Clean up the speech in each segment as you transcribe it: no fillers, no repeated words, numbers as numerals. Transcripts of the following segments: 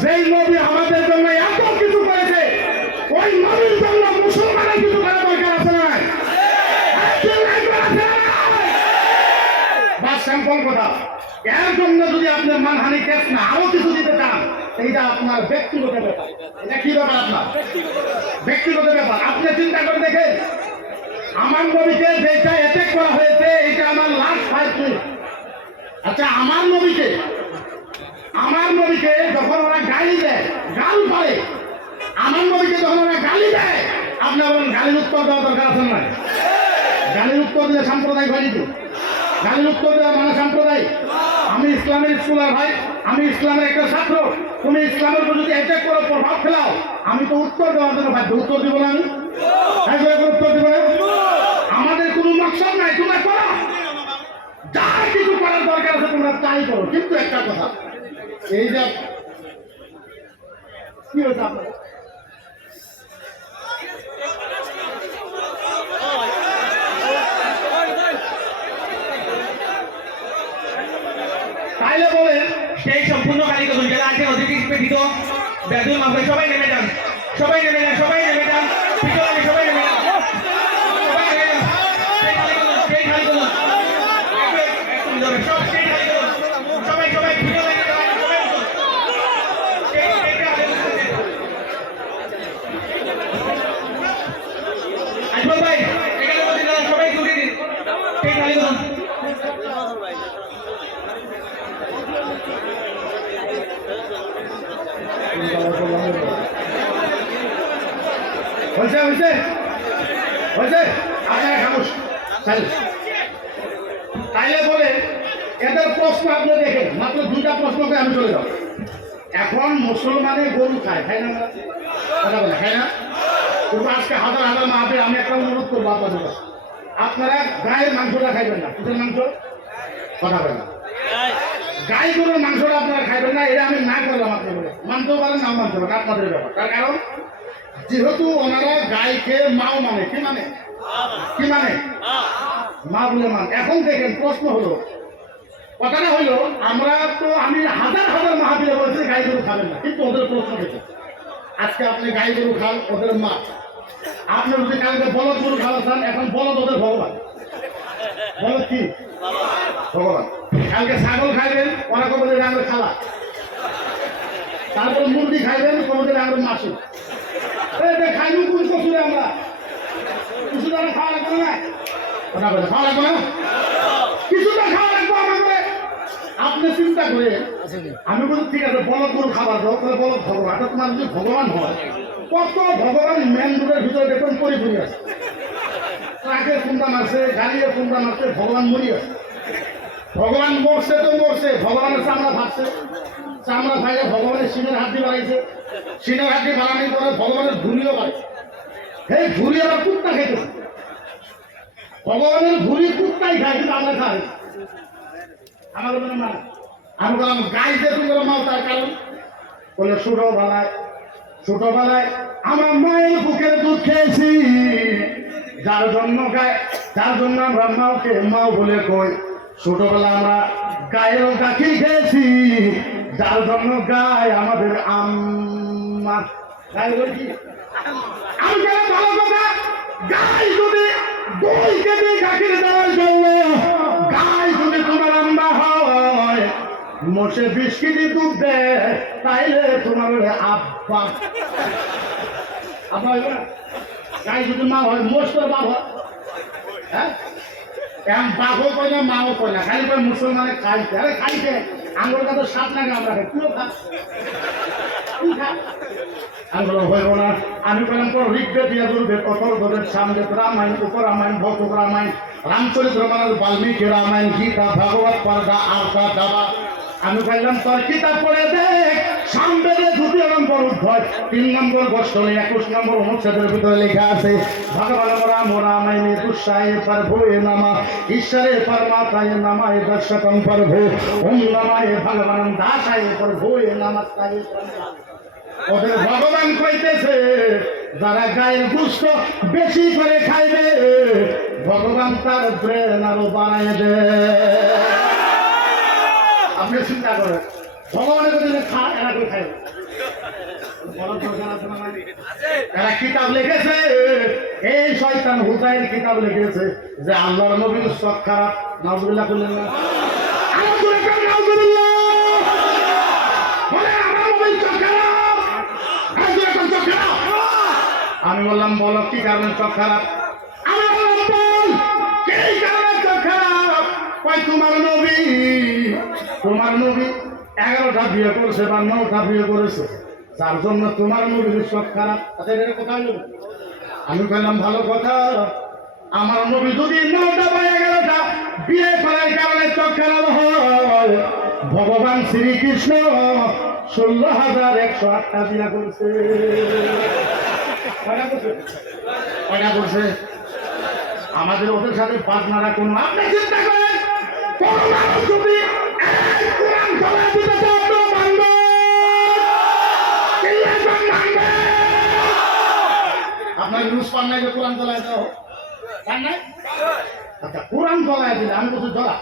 যেই নবী আমাদের জন্য এত কিছু করেছে, ওই নবীর জন্য মুসলমানের কিছু করা দরকার আছে না? বা স্যাম্পল কথা, এর জন্য যদি আপনি মানহানি কেস না আরো কিছু দিতে চান, এইটা আপনার ব্যক্তিগত ব্যাপার। এটা কি ব্যাপার? আপনার ব্যক্তিগত ব্যাপার। আপনি চিন্তা করে দেখেন, আমার নবীকে যেটা অ্যাটাক করা হয়েছে, এটা আমার লাস্ট 5 মিনিট। আচ্ছা, আমার নবীকে যখন ওরা গালি দেয়, গাল পারে, আমার নবীকে যখন ওরা গালি দেয়, আপনি বলেন গালির উত্তর দেওয়া দরকার আছে না? গালির উত্তর দিলে সাম্প্রদায়িক হয় কিন্তু, গালির উত্তর দেওয়া মানে সাম্প্রদায়িক। আমি ইসলামের স্কুলার ভাই, আমি ইসলামের একটা ছাত্র, তুমি ইসলামের উপর যদি অ্যাটাক করো, প্রভাব ফেলাও, আমি তো উত্তর দেওয়ার জন্য বাধ্য। উত্তর দিব না? আমি উত্তর দিব না। আমাদের কোনো মাকসাদ নাই, তোমরা করো যা কিছু করার দরকার আছে, তোমরা তাই করো। কিন্তু একটা কথা, এই যে কি হয়েছে আপনার, তাইলে বলেন সেই সম্পূর্ণ কারিগর যারা আছেন অতিথি পেটিত বেদুল মাহফিল সবাই নেমে যান, সবাই নেমে যান, সবাই নেমে যান, ভিতরে সবাই নেমে যান, সবাই নেমে যান। সেই কারিগর সব সেই কারিগর সবাই সবাই ভিতরে আজমল ভাই এখানে বলতে যান, সবাই তুলে দিন সেই কারিগর। হয়েছে হয়েছে হয়েছে, আপনারা খামোশ। তাইলে বলে এদের প্রশ্ন আপনি দেখেন, মাত্র 2টা প্রশ্নকে আমি চলে যাব। এখন মুসলমানে গরু খায়, খায় না? কথা বলে খায় না? কিন্তু আজকে হাজার হাজার মাহফিল, আমি একটা অনুরোধ করবো আপনাদের কাছে, আপনারা গায়ের মাংসটা খাইবেন না। কিসের মাংস? কথা বলে না। গাই গরুর মাংসটা আপনারা খাইবেন না, এটা আমি না করলাম। আপনাদের মানতেও পারেন, না মানতে পারেন, আপনাদের ব্যাপার। তার কারণ যেহেতু ওনারা গাইকে মাও মানে, কি মানে, কি মানে, মা বলে মান। এখন দেখেন প্রশ্ন হলো, কথাটা হইলো, আমরা তো আমি হাজার হাজার মাহফিলে বলছি গাই গরু খাবেন না, কিন্তু ওদের প্রশ্ন দেখেন, আজকে আপনি গাই গরু খান, ওদের মা। আপনি যদি কালকে বলদ গরু খাওয়া চান, এখন বলদ ওদের ভগবান। বলদ কি? ভগবান। কালকে ছাগল খাইবেন, ওরা কবে আমরা খাওয়া। তারপর মুরগি খাইবেন, কবে আমরা মাসু। খাইবো কোন কচুরে, আমরা কিছুটা খাওয়া লাগবে না? কথা বলে খাওয়া লাগবে না? কিছুটা খাওয়া লাগবে আমাকে। আপনি চিন্তা করে, আমি বলি ঠিক আছে বলদ গরু খাবার দাও, তাহলে বলদ ভগবান। তোমার যদি ভগবান হয়, কত ভগবান মেন রোডের ভিতরে দেখুন পরিপূর্ণ আছে, ট্রাকের কুন্ডা মারছে, গাড়ির কুন্ডা মারছে, ভগবান মরি আছে। ভগবান মরছে তো মরছে, ভগবানের চামড়া ভাবছে, চামড়া ভাইলে ভগবানের সিনের হাড্ডি বাড়াইছে, সিনের হাড্ডি বাড়ানোর পরে ভগবানের ভুলিও বাড়াইছে। এই ভুলি আবার কুত্তা খাইতেছে, ভগবানের ভুলি কুত্তাই খায়, কিন্তু আমরা খাই। আমার মা, আমি বললাম গাই যে তুমি মাও, তার কারণ বলে ছোটবেলায় আমার মায়ের বুকের দুধ খেয়েছি, যার জন্য গায়ে, যার জন্য আমরা মাওকে মাও বলে কই। ছোটবেলা আমরা গায়ের গাখি খেয়েছি, যার জন্য গায়ে আমাদের আম্মা। গায়ে বলছি আমি কেন ভালো কথা, গাই যদি 2 কেজি গাখির দেওয়ার জন্য, গাই যদি তোমার আম্মা হয়, মোষে 20 কেজি দুধ দেয়, তাইলে তোমার আব্বা। আব্বা হইবে না? গাই যদি মা হয়, মোষ তোর বাপ হয়। হ্যাঁ, এখন বাপও কয় না, মাও কয় না, খালি করে মুসলমানে খাইছে। আরে খাইছে, আঙুর কাছে 7 লাগে, আমরা খাই, তুইও খা। আমি বললাম হইব না। আমি বললাম তোর ঋগ্বেদ দিয়া দুর্বেদ, অথর্ববেদ, সামবেদ, রামায়ণ, উপরামায়ণ, ভৌত রামায়ণ, রামচরিত্র মানস, বাল্মীকি রামায়ণ, গীতা, ভাগবত, পর্দা, আরকা, দাবা। আমি বললাম তোর কিতাব পড়ে দেখ, সামবেদে 2 নম্বর অধ্যায়, 3 নম্বর গোষ্ঠলে 21 নম্বর অনুচ্ছেদের ভিতরে লেখা আছে, ভগবান রাম রামায়ণে দুঃসায়ে প্রভুয়ে নমঃ, ঈশ্বরে পরমাত্মায় নমঃ, দর্শকম প্রভু ওম নমঃ ভগবান দাসায় প্রভুয়ে নমস্কারে। ওদের ভগবান কইতেছে যারা গায়ের গুস্ত বেশি করে খাইবে, ভগবান তার ব্রেন আরো বানায় দে। আপনি চিন্তা করেন, ভগবানের যদি খা, এরা করে খাইবে। বলার দরকার আছে না নাই? এরা কিতাব লিখেছে, এই শয়তান হুজাইর কিতাব লিখেছে যে আল্লাহর নবীর চোখ খারাপ। নাউজুবিল্লাহ করলেন না? আলহামদুলিল্লাহ, নাউজুবিল্লাহ। বলে আমার নবীর চোখ খারাপ, এখন চোখ খারাপ। আমি বললাম বলো কি কারণে চোখ খারাপ? আমি বললাম বল কি কারণে চোখ খারাপ? কই তোমার নবী 11টা বিয়ে করেছে বা 9টা বিয়ে করেছে, যার জন্য তোমার নবীর চোখ খারাপ। আচ্ছা এটা কোথায় যাবে? আমি বললাম ভালো কথা, আমার নবী যদি 9টা বা 11টা বিয়ে করার কারণে চোখ খারাপ হয়, ভগবান শ্রীকৃষ্ণ 16,108টা বিয়ে করেছে। কয়টা করছে? আমাদের ওদের সাথে পার্টনারা কোনো, আপনি চিন্তা করেন কোন মানুষ যদি এই কোরআন ফলায় দিতে চায়, আপনারা মানবেন? মানবেন? আপনার নিউজ পান নাই যে কোরআন চলায় দাও? পান নাই? আচ্ছা, কোরআন চলায় দিলে আমি বলছি ধরা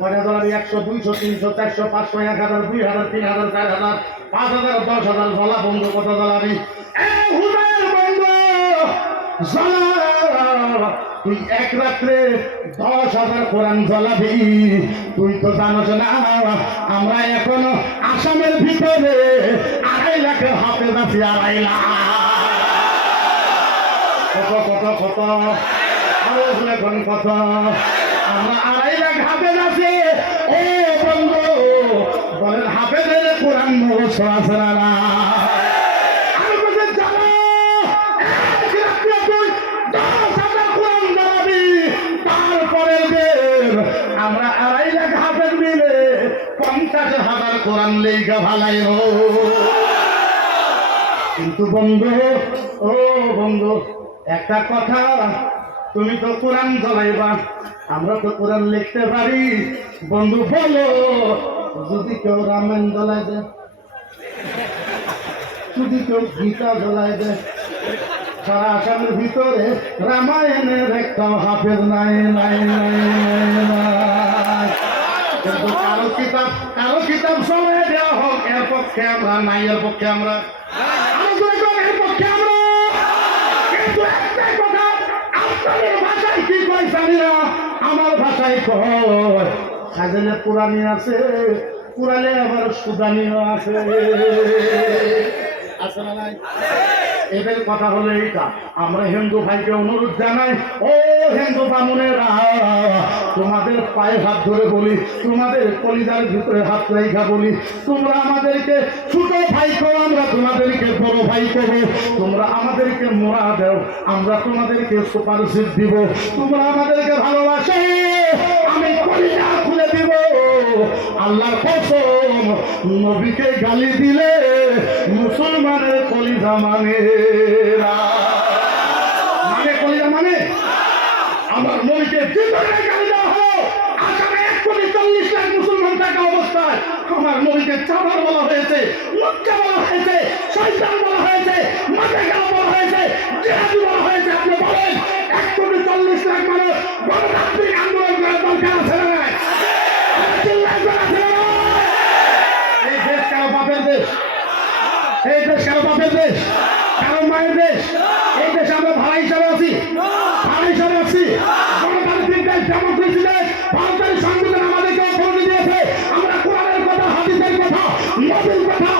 কয়টা ধরাবি? 100, 200, 300, 400, 500, 1000, 2000, 3000, 4000, 5000, 10,000 জ্বলা বন্ধ কত জ্বলাবি? তুই এক রাত্রে 10,000 কোরআন জ্বলাবি? তুই তো জানোস না আমরা এখনো আসামের ভিতরে 2.5 লাখ হাফেজ আছি। 2.5 লাখ কত এখন কত? আমরা 2.5 লাখ হাফেজ আছে। ও বন্ধু বলেন হাফেজের কোরআন মুখস্থ আছে না? আমরা 2.5 লাখ হাফেজ মিলে 50,000 কোরআন লেখা ভালাই। কিন্তু বন্ধু, ও বন্ধু একটা কথা, তুমি তো কোরআন জ্বলাইবা, আমরা তো কোরআন লিখতে পারি। বন্ধু বলো যদি কেউ রামায়ণ জ্বলাই দেয়, যদি কেউ গীতা জ্বলাই দেয়, সারা আসামের ভিতরে রামায়ণের একটা হাফেজ নাই। কিন্তু কারো কিতাব সময় দেওয়া হোক, এর পক্ষে আমরা নাই, এর পক্ষে আমরা এর পক্ষে আমরা। কিন্তু একটাই কথা, আপনাদের ভাষায় কি কয় জানি না, আমার ভাষায় কয় সাজেলে পুরানি আছে, পুরালে আবার সুদানিও আছে। আছে না নাই? এদের কথা হলো এইটা। আমরা হিন্দু ভাইকে অনুরোধ জানাই, ও হিন্দু বামুনেরা, তোমাদের পায়ে হাত ধরে বলি, তোমাদের কলিজার ভিতরে হাত রেখা বলি, তোমরা আমাদেরকে ছোট ভাই করো, আমরা তোমাদেরকে বড় ভাই করো। তোমরা আমাদেরকে মোড়া দাও, আমরা তোমাদেরকে সুপারশিপ দিব। তোমরা আমাদেরকে ভালোবাসো, আমি কলিজা খুলে দিব। আল্লাহর কসম, নবীকে গালি দিলে মুসলমানের কলিজা মানে কলিজা মানে। আমার নবীকে যে ধরনের গালি দেওয়া হলো, আসামে 1,40 লাখ মুসলমান থাকা অবস্থায় আমার নবীকে চামার বলা হয়েছে, লজ্জা বলা হয়েছে, শয়তান বলা হয়েছে, মাথা গেলা বলা হয়েছে, জিহাদি বলা হয়েছে। আপনি বলেন 1,40 লাখ মানুষ গণতান্ত্রিক আন্দোলন করার দরকার আছে না নাই? এই দেশ কারো বাপের দেশ, এই দেশ কারো বাপের দেশ, কারো মায়ের দেশ। এই দেশে আমরা ভাড়া হিসাবে আছি, গণতান্ত্রিক দেশ, ডেমোক্রেসি দেশ। ভারতের সংবিধান আমাদেরকে অথরিটি দিয়েছে, আমরা কোরআনের কথা, হাদিসের কথা, নবীর কথা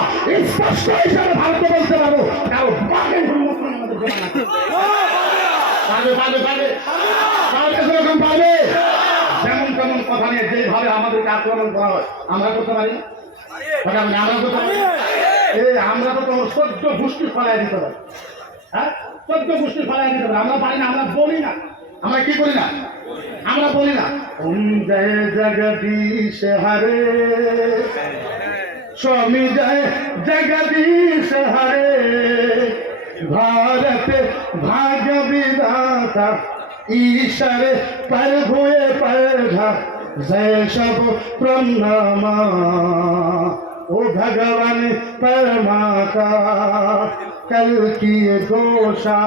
স্পষ্ট হিসাবে ভারতে বলতে পারবো। কারো বাপের পারবে যেমন তেমন কথা নিয়ে যেভাবে আমাদেরকে আক্রমণ করা হয় আমরা করতে পারি না? আমরা করতে পারি? আমরা তো তোমার 14 গোষ্ঠী ফলাই দিতে পারি। হ্যাঁ, 14 গোষ্ঠী ফলাই দিতে পারি। আমরা পারি না, আমরা বলি না। আমরা কি করি না? আমরা বলি না জয় জগদীশ হরে, স্বামী জয় জগদীশ হরে, भारत भाग्य विधाता ईश्वर पर हुए पैदा, जय सब प्रणाम ओ भगवान परमाता, कल की घोषा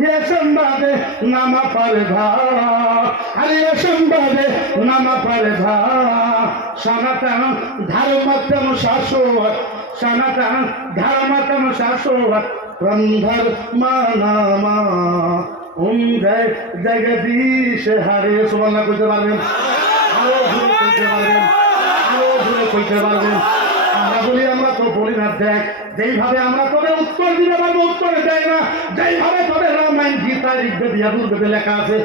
ये संवाद नाम पर धा, अरे ये संवाद नाम पर धा, सनातन धर्म शाश्वत सनातन धर्मतम शाश्वत रंधर मानामा ओम जय जगदीश हरे सुबह কইতে পারবেন আরো জোরে কইতে পারবেন আরো জোরে কইতে পারবেন আমরা তো বলি না দেখ যেইভাবে আমরা তোদের উত্তর দিতে পারবো উত্তর দেয় না যেইভাবে তোদের রামায়ণ গীতা ঋগ্বেদ যজুর্বেদে লেখা আছে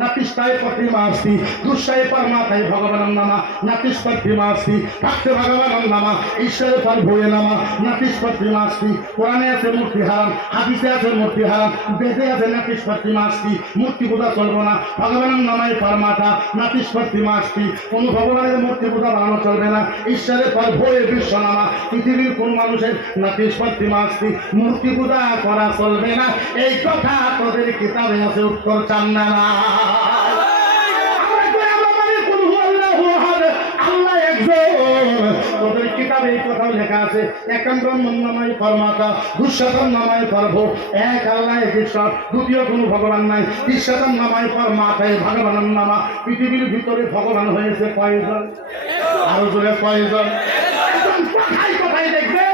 নাতিষ্টায় প্রতিমাস্তি দুঃসায় পরমাতায় ভগবান নামা নাতিষ্পতিমাস্তি ভক্তে ভগবান নামা ঈশ্বরের পর ভয়ে নামা নাতিষ্পতিমাস্তি কোরআনে আছে মূর্তি হারাম হাদিসে আছে মূর্তি হারাম বেদে আছে নাতিষ্পতিমাস্তি মূর্তি পূজা চলবো না ভগবানের নামায় পরমাতা নাতিষ্পতিমাস্তি কোনো ভগবানের মূর্তি পূজা বানানো চলবে না ঈশ্বরের পর ভয়ে বিশ্ব নামা পৃথিবীর কোন মানুষের নাতিষ্পতিমাস্তি মূর্তি পূজা করা চলবে না এই কথা তোদের কিতাবে আছে উত্তর চান না তোদের কিতাবে এই কথা লেখা আছে একাম ব্রহ্মণ নামায় পরমাতা দুঃসাধন নামায় পরভ এক আল্লাহ এক ঈশ্বর দ্বিতীয় কোনো ভগবান নাই ঈশ্বর নামায় পরমাতায় ভগবানের নামা পৃথিবীর ভিতরে ভগবান হয়েছে কয়জন আরো জোরে কয়জন কথাই কথাই দেখবে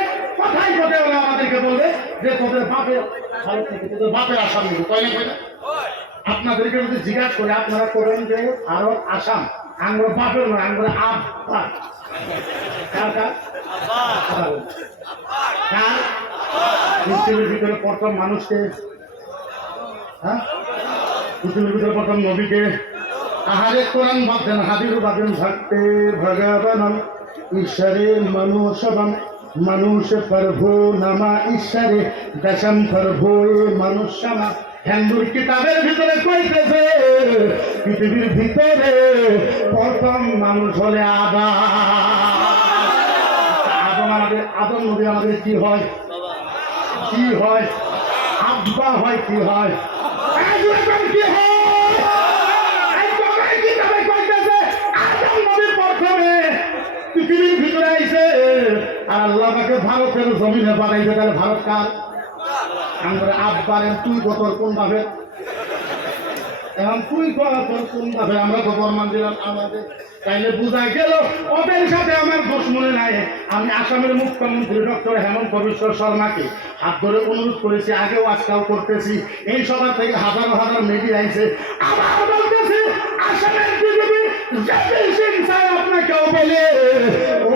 কথাই কথাই ওরা আমাদেরকে বলবে যে তোদের বাপের ভারত থেকে তোদের বাপের আসাম নেবে কয় না কয় না আপনাদেরকে যদি জিজ্ঞাসা করে আপনারা করেন যে ভারত আসাম আমরা বাপের নয় আমরা আব্বা কার কার কার পৃথিবীর ভিতরে প্রথম মানুষকে হ্যাঁ পৃথিবীর ভিতরে প্রথম নবীকে আহারে কোরআন বাদেন হাদিস বাদেন ভক্তে ভগবান ঈশ্বরে মনুষ্যবম मनुष्य प्रभु नमा ईश्वरे दशम प्रभु मनुष्यमा हिंदुर किताबेर ভিতরে কইতেছে পৃথিবীর ভিতরে প্রথম মানুষ হলে আদম নবী আমাদের কি হয় আব্বা হয় কি হয় কি হয় কিতাবে কইতেছে আদম নবীর প্রথমে পৃথিবীর ভিতরে আইছে আর আল্লাহ পাকে ভারতের জমিনে বানাইছে তাহলে ভারত কার আমরা আব্বারেন তুই কতর কোন ভাবে এখন তুই কতর কোন ভাবে আমরা তো প্রমাণ দিলাম আমাদের তাইলে বোঝা গেল ওদের সাথে আমার দোষ মনে নাই আমি আসামের মুখ্যমন্ত্রী ডক্টর হেমন্ত বিশ্ব শর্মাকে হাত ধরে অনুরোধ করেছি আগেও আজকাল করতেছি এই সভা থেকে হাজার হাজার মিডিয়া আইছে আবার বলতেছি আসামের বিজেপি সিং সাহেব আপনাকেও বলে ও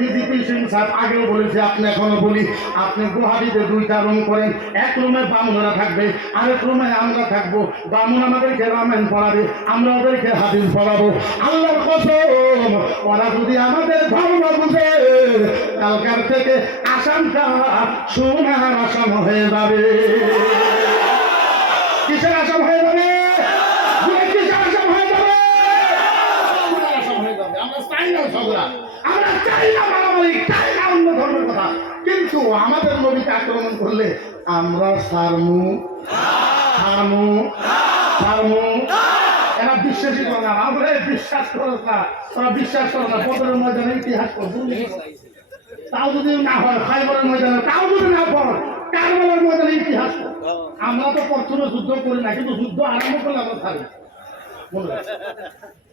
বিজেপি সিং সাহেব আগেও বলেছে আপনি এখনো বলি আপনি গুয়াহাটিতে দুইটা রুম করেন এক রুমে বামুনরা থাকবে আরেক রুমে আমরা থাকবো বামুন আমাদেরকে রামায়ণ পড়াবে আমরা ওদেরকে হাদিস পড়াবো আল্লাহর কসম ওরা যদি আমাদের ধর্ম বুঝে কালকার থেকে আসামটা সোনার আসাম হয়ে যাবে কিসের আসাম হয়ে যাবে আমরা চাই না মারামারি চাই না অন্য ধর্মের কথা কিন্তু আমাদের নবীকে আক্রমণ করলে আমরা সারমু এরা বিশ্বাসই করে না আমরা বিশ্বাস করো না ওরা বিশ্বাস করো না বদরের ময়দানে ইতিহাস করবো তাও যদি না হয় খাইবরের ময়দানে তাও যদি না হয় কারবালার ময়দানে ইতিহাস আমরা তো প্রথমে যুদ্ধ করি না কিন্তু যুদ্ধ আরম্ভ করলে আমরা থাকি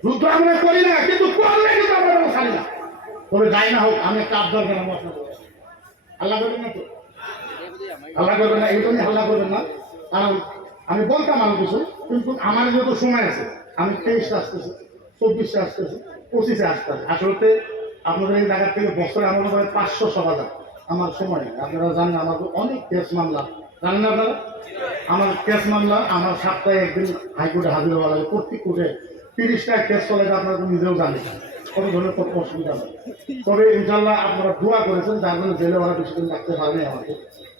যুদ্ধ আমরা করি না কিন্তু করলে কিন্তু আমরা ছাড়ি না তবে যাই না হোক আমি একটা আবদার করলাম আল্লাহ করবেন না তো আল্লাহ করবেন না এই জন্য আল্লাহ করবেন না কারণ আমি বলতাম আরো কিছু কিন্তু আমার যত সময় আছে আমি 23 আসতেছি 24 আসতেছি 25 আসতেছি আসলে আপনাদের এই জায়গা থেকে বছরে আমার মনে হয় 500 সভা যায় আমার সময় নেই আপনারা জানেন আমার অনেক কেস মামলা জানেন আপনারা আমার কেস মামলা আমার সপ্তাহে একদিন হাইকোর্টে হাজির হওয়া লাগে প্রত্যেক কোর্টে 30টা কেস চলে আপনারা তো নিজেও জানেন কোনো ধরনের কোনো অসুবিধা নেই তবে ইনশাল্লাহ আপনারা দোয়া করেছেন যার জন্য জেলে ওরা বেশি দিন রাখতে পারেনি আমাকে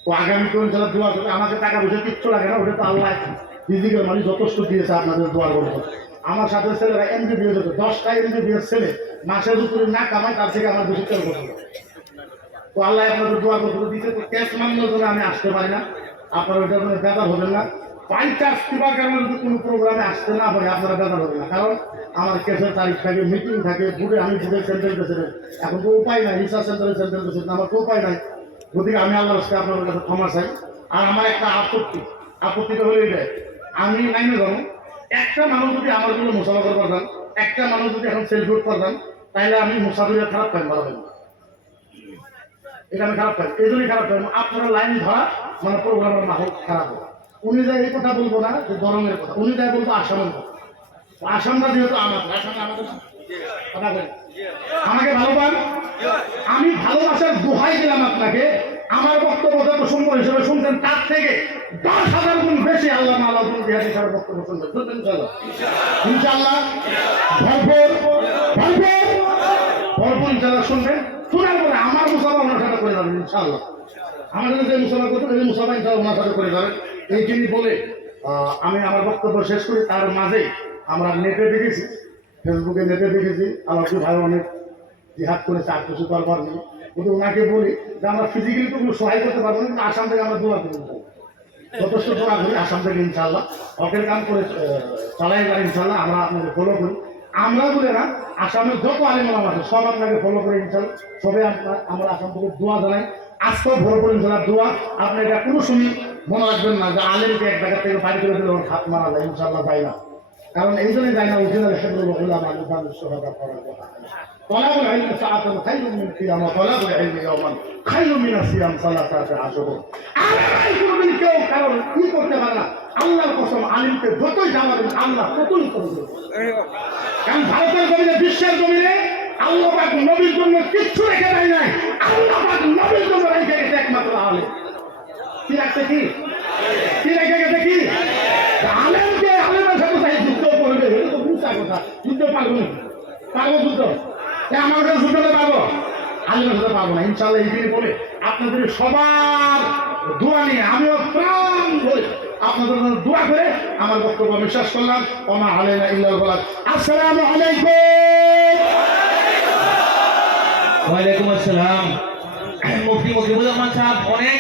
তো আগামীতে ইনশাল্লাহ দোয়া করবে আমাকে টাকা পয়সা কিচ্ছু লাগে না ওটা তো আল্লাহ ফিজিক্যাল মানে যথেষ্ট দিয়েছে আপনাদের দোয়ার বলবো আমার সাথে ছেলেরা এমবিবিএস হতো 10টা এমবিবিএস ছেলে মাসের উপরে না কামায় তার থেকে আমার বেশি তেল করতে তো আল্লাহ আপনাদের দোয়া করতে দিয়েছে তো ক্যাশ মামলার জন্য আমি আসতে পারি না আপনারা ওইটার জন্য বেকার হবেন না বাইচান্স কিংবা কারণে যদি কোনো প্রোগ্রামে আসতে না পারে আপনারা বেকার হবেন না কারণ আমার কেসের তারিখ থাকে মিটিং থাকে বুড়ে আমি বুড়ে সেন্ট্রাল প্রেসিডেন্ট এখন তো উপায় নাই রিসার্চ সেন্টারের সেন্ট্রাল প্রেসিডেন্ট আমার তো উপায় নাই গতিকে আমি আল্লাহর কাছে আপনাদের কাছে ক্ষমা চাই আর আমার একটা আপত্তিটা হলে এটাই আমি নাইনে যাবো একটা মানুষ যদি আমার জন্য মুসাফা করতাম একটা মানুষ যদি এখন সেলফিউট করতাম তাহলে আমি মুসাফিরের খারাপ পাই ভালো এটা আমি খারাপ পাই, এই জন্যই খারাপ পাই। আপনারা লাইন ধরা মানে প্রোগ্রামের মাহল খারাপ হবে। উনি যায় এই কথা বলবো না যে দরঙ্গের কথা, উনি যায় বলবো আসামের কথা। আসামটা যেহেতু আসামটা আমাদের কথা বলেন, আমাকে ভালো পান, আমি ভালোবাসার দোহাই দিলাম আপনাকে। আমার বক্তব্য যত সুন্দর হিসেবে শুনছেন তার থেকে 10,000 গুণ বেশি আল্লাহ আল্লাহ বিহার হিসাবে বক্তব্য শুনবেন, শুনবেন ইনশাল্লাহ। ভরপুর ইনশাল্লাহ শুনবেন। শোনার পরে আমার মুসাফা ওনার সাথে করে যাবেন ইনশাল্লাহ। আমাদের যে মুসাফা করবেন এই মুসাফা ইনশাল্লাহ ওনার সাথে করে যাবেন। এই যিনি বলে আমি আমার বক্তব্য শেষ করি। তার মাঝে আমরা নেটে দেখেছি, ফেসবুকে নেটে দেখেছি আমার কি ভাই অনেক জিহাদ করেছে, আর কিছু করবার নেই। কিন্তু ওনাকে বলি যে আমরা ফিজিক্যালি তো কোনো সহায় করতে পারবো না, কিন্তু আসাম থেকে আমরা দোয়া করি, যথেষ্ট দোয়া করি আসাম থেকে ইনশাল্লাহ। হকের কাম করে চালাই যারা ইনশাল্লাহ আমরা আপনাকে ফলো করি। আমরা বলে না, আসামের যত আলিমাম আছে সব আপনাকে ফলো করে ইনশাল্লাহ। সবাই আমরা আসাম থেকে দোয়া জানাই। আজকেও ভরপুর ইনশাল্লাহ দোয়া। আপনি এটা কোনো সময় মনে রাখবেন না যে আলেমকে এক জায়গা থেকে বাড়ি করে দিলে ওর হাত মারা যায়, ইনশাল্লাহ যায় না। কারণ এই জন্যই যায় না, অরিজিনাল হেফজুল উলামা নিজামুস সুহাদা করার কথা। طلب العلم ساعة خير من القيام وطلب العلم يوما خير من الصيام ثلاثة أشهر। আলিম কেউ কারণ কি করতে পারে না, আল্লাহর কসম আলিমকে যতই জানাবেন আল্লাহ ততই করবে। কারণ ভারতের জমিনে, বিশ্বের জমিনে আল্লাহ পাক নবীর জন্য কিচ্ছু রেখে দেয় নাই। আল্লাহ পাক নবীর জন্য রেখে গেছে একমাত্র আলেম। কি রাখছে, কি রেখে গেছে, কি আলেমকে আলেমের সাথে তাই যুদ্ধ করবে। এটা তো বুঝা কথা, যুদ্ধ পারবো না, পারবো যুদ্ধ, আমার কাছে যুদ্ধতে পারবো, আলেমের সাথে পারবো না ইনশাল্লাহ। এই দিনে বলে আপনাদের সবার দোয়া নিয়ে আমিও প্রাণ বলে আপনাদের জন্য দোয়া করে আমার বক্তব্য আমি শেষ করলাম। ওমা আলাইনা ইল্লাল বালাগ। আসসালামু আলাইকুম। ওয়ালাইকুম আসসালাম। মুফতি মকিবুর রহমান সাহেব অনেক